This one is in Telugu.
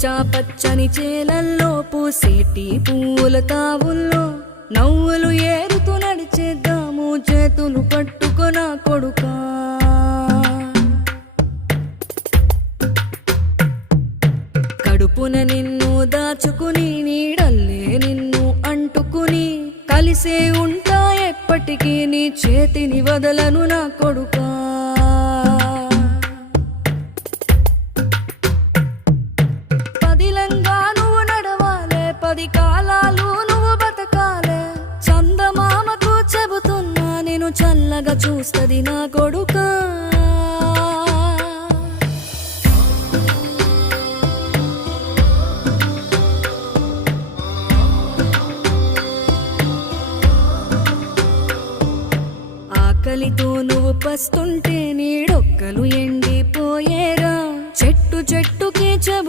పచ్చా పచ్చని చేలల్లో పూసేటి పూల తావుల్లో నవ్వులు ఏరుతూ నడిచేద్దాము చేతులు పట్టుకొన కొడుకా. కడుపున నిన్ను దాచుకుని నీడల్లే నిన్ను అంటుకుని కలిసే ఉంటా ఎప్పటికీ నీ చేతిని వదలను నా కొడుకా. పదిలంగా నువ్వు నడవాలే, 10 కాలాలు నువ్వు బతకాలే. చందమామకు చెబుతున్నా నేను చల్లగా చూస్తది నా కొడుకా. ఆకలితో నువ్వు పస్తుంటే నీడొక్కలు ఎండిపోయేరా. చెట్టు చెట్టుకి చెబుతున్నా